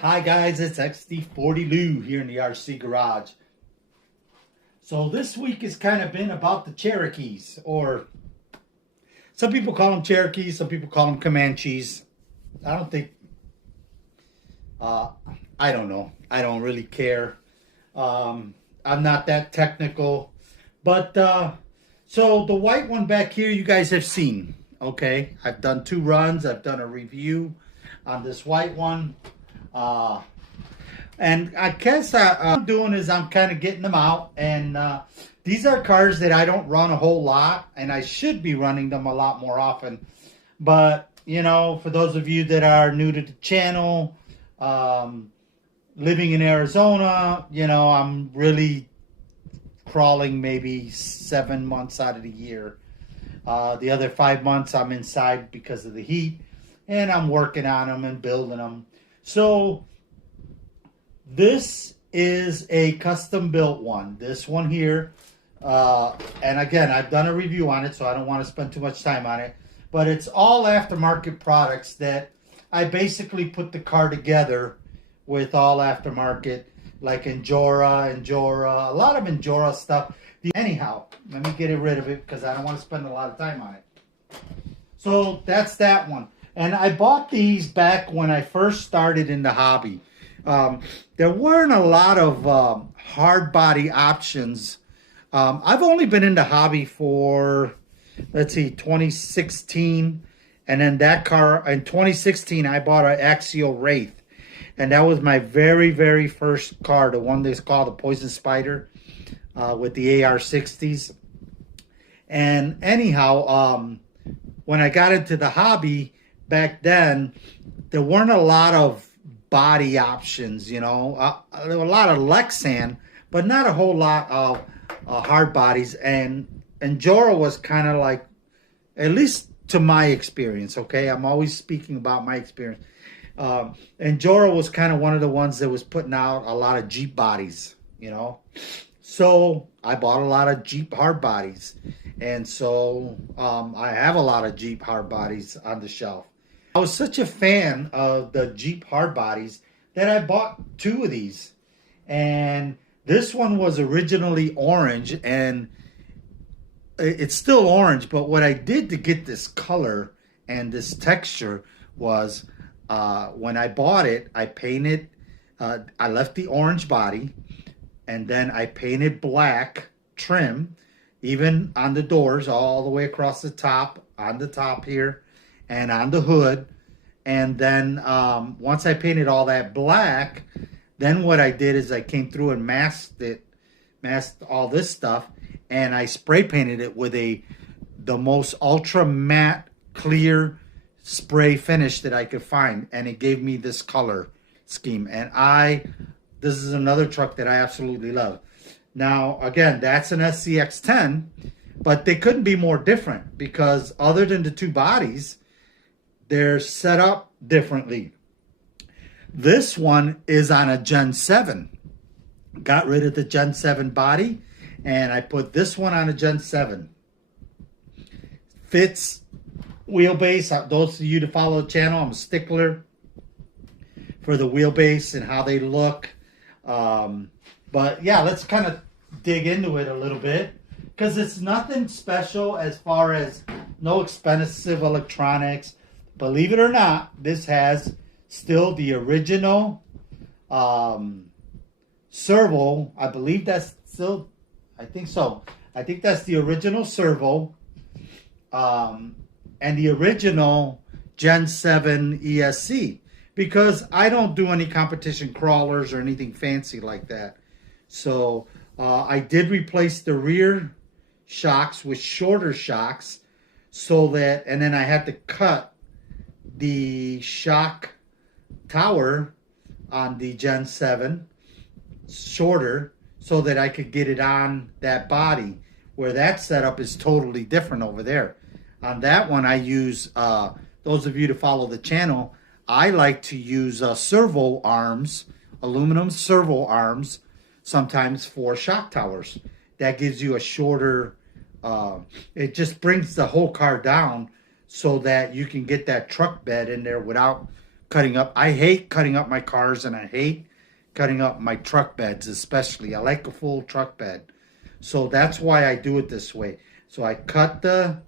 Hi guys, it's XD40 Lou here in the RC Garage. So this week has kind of been about the Cherokees, or some people call them Cherokees, some people call them Comanches. I don't think, I don't know. I don't really care. I'm not that technical. But, so the white one back here you guys have seen, okay? I've done 2 runs. I've done a review on this white one. And I guess what I'm doing is I'm kind of getting them out. And these are cars that I don't run a whole lot. And I should be running them a lot more often. But, you know, for those of you that are new to the channel, living in Arizona, you know, I'm really crawling maybe 7 months out of the year. The other 5 months I'm inside because of the heat. And I'm working on them and building them. So this is a custom built one. This one here. And again, I've done a review on it, so I don't want to spend too much time on it. But it's all aftermarket products that I basically put the car together with all aftermarket, like Injora, a lot of Injora stuff. Anyhow, let me get rid of it because I don't want to spend a lot of time on it. So that's that one. And I bought these back when I first started in the hobby. There weren't a lot of hard body options. I've only been in the hobby for, let's see, 2016. And then that car, in 2016, I bought an Axial Wraith. And that was my very, very first car, the one that's called the Poison Spider with the AR-60s. And anyhow, when I got into the hobby, back then, there weren't a lot of body options, you know. There were a lot of Lexan, but not a whole lot of hard bodies. And Injora was kind of like, at least to my experience, okay? I'm always speaking about my experience. Injora was kind of one of the ones that was putting out a lot of Jeep bodies, you know. So I bought a lot of Jeep hard bodies. And so I have a lot of Jeep hard bodies on the shelf. I was such a fan of the Jeep hard bodies that I bought 2 of these. And this one was originally orange, and it's still orange. But what I did to get this color and this texture was when I bought it, I painted, I left the orange body, and then I painted black trim, even on the doors, all the way across the top, on the top here, and on the hood. And then once I painted all that black, then what I did is I came through and masked all this stuff, and I spray painted it with the most ultra matte clear spray finish that I could find, and it gave me this color scheme. And this is another truck that I absolutely love. Now, again, that's an SCX-10, but they couldn't be more different because other than the 2 bodies, they're set up differently. This one is on a Gen 7. Got rid of the Gen 7 body, and I put this one on a Gen 7. Fits wheelbase. Those of you to follow the channel, I'm a stickler for the wheelbase and how they look. But yeah, let's kind of dig into it a little bit, because it's nothing special as far as no expensive electronics. Believe it or not, this has still the original servo. I believe that's still, I think so. I think that's the original servo and the original Gen 7 ESC, because I don't do any competition crawlers or anything fancy like that. So I did replace the rear shocks with shorter shocks, so that, and then I had to cut the shock tower on the Gen 7 shorter so that I could get it on that body, where that setup is totally different over there. On that one, I use, those of you to follow the channel, I like to use servo arms, aluminum servo arms, sometimes for shock towers. That gives you a shorter, it just brings the whole car down so that you can get that truck bed in there without cutting up. I hate cutting up my cars, and I hate cutting up my truck beds especially. I like a full truck bed. So that's why I do it this way. So I cut the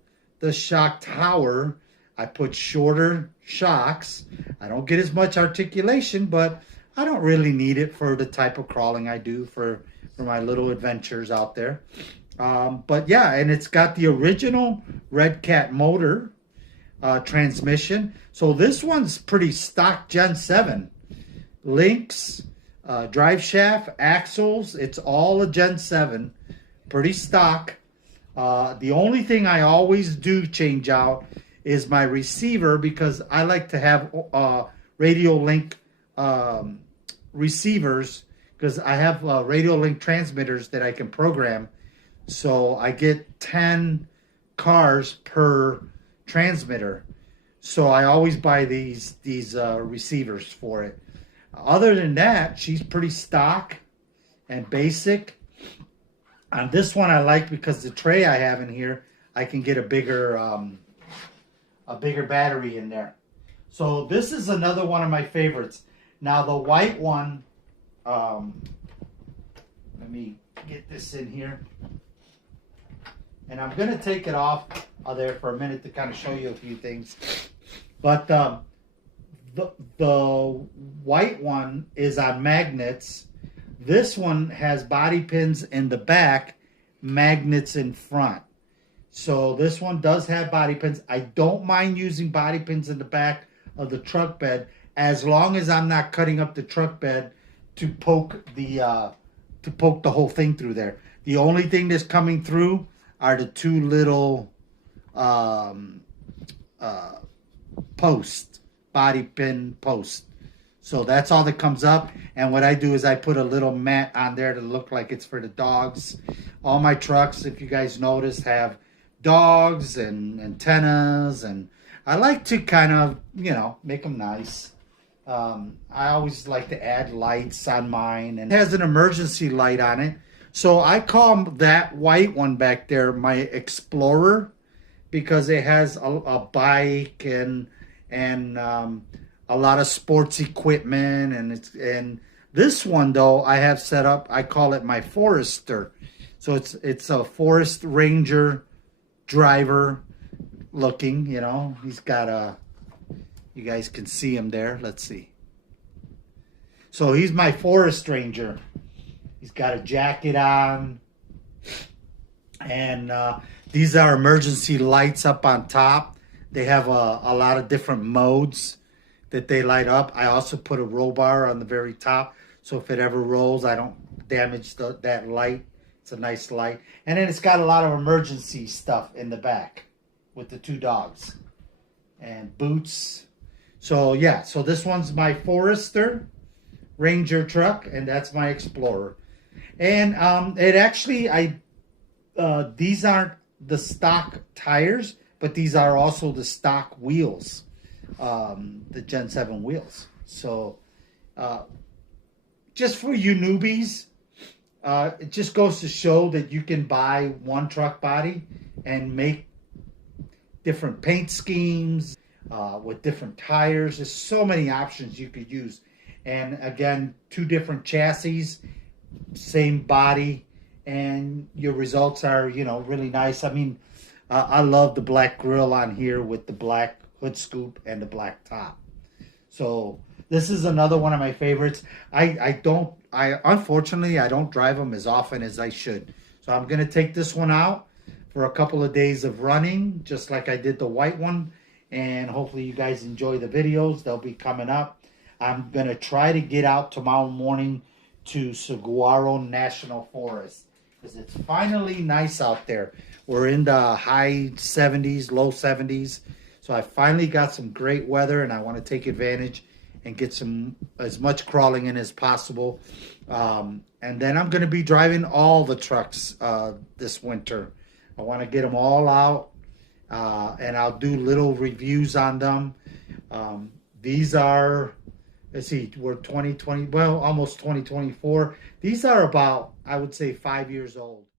shock tower. I put shorter shocks. I don't get as much articulation, but I don't really need it for the type of crawling I do for my little adventures out there. But yeah, and it's got the original Red Cat motor transmission. So this one's pretty stock Gen 7. Links, drive shaft, axles, it's all a Gen 7. Pretty stock. The only thing I always do change out is my receiver, because I like to have radio link receivers, because I have radio link transmitters that I can program. So I get 10 cars per transmitter. So I always buy these receivers for it. Other than that, she's pretty stock and basic. On this one I like, because the tray I have in here, I can get a bigger battery in there. So this is another one of my favorites. Now the white one, let me get this in here. And I'm going to take it off there for a minute to kind of show you a few things. But the white one is on magnets. This one has body pins in the back, magnets in front. So this one does have body pins. I don't mind using body pins in the back of the truck bed, as long as I'm not cutting up the truck bed to poke the whole thing through there. The only thing that's coming through are the two little body pin posts. So that's all that comes up. And what I do is I put a little mat on there to look like it's for the dogs. All my trucks, if you guys notice, have dogs and antennas. And I like to kind of, make them nice. I always like to add lights on mine. And it has an emergency light on it. So I call that white one back there my Explorer, because it has a bike and a lot of sports equipment, and this one though I have set up, I call it my Forester. So it's a Forest Ranger driver looking, he's got you guys can see him there. Let's see. So he's my Forest Ranger. He's got a jacket on, and these are emergency lights up on top. They have a lot of different modes that they light up. I also put a roll bar on the very top, so if it ever rolls, I don't damage that light. It's a nice light. And then it's got a lot of emergency stuff in the back with the two dogs and boots. So yeah, so this one's my Forester Ranger truck, and that's my Explorer. And it actually, these aren't the stock tires, but these are also the stock wheels, the Gen 7 wheels. So just for you newbies, it just goes to show that you can buy one truck body and make different paint schemes with different tires. There's so many options you could use. And again, two different chassis, same body, and your results are, really nice. I mean, I love the black grill on here with the black hood scoop and the black top. So this is another one of my favorites. Unfortunately, I don't drive them as often as I should. So I'm going to take this one out for a couple of days of running, just like I did the white one. And hopefully you guys enjoy the videos. They'll be coming up. I'm going to try to get out tomorrow morning to Saguaro National Forest, because it's finally nice out there. We're in the high 70s, low 70s. So I finally got some great weather, and I want to take advantage and get as much crawling in as possible. And then I'm going to be driving all the trucks this winter. I want to get them all out, and I'll do little reviews on them. These are, let's see, we're 2020, well, almost 2024. These are about, I would say, 5 years old.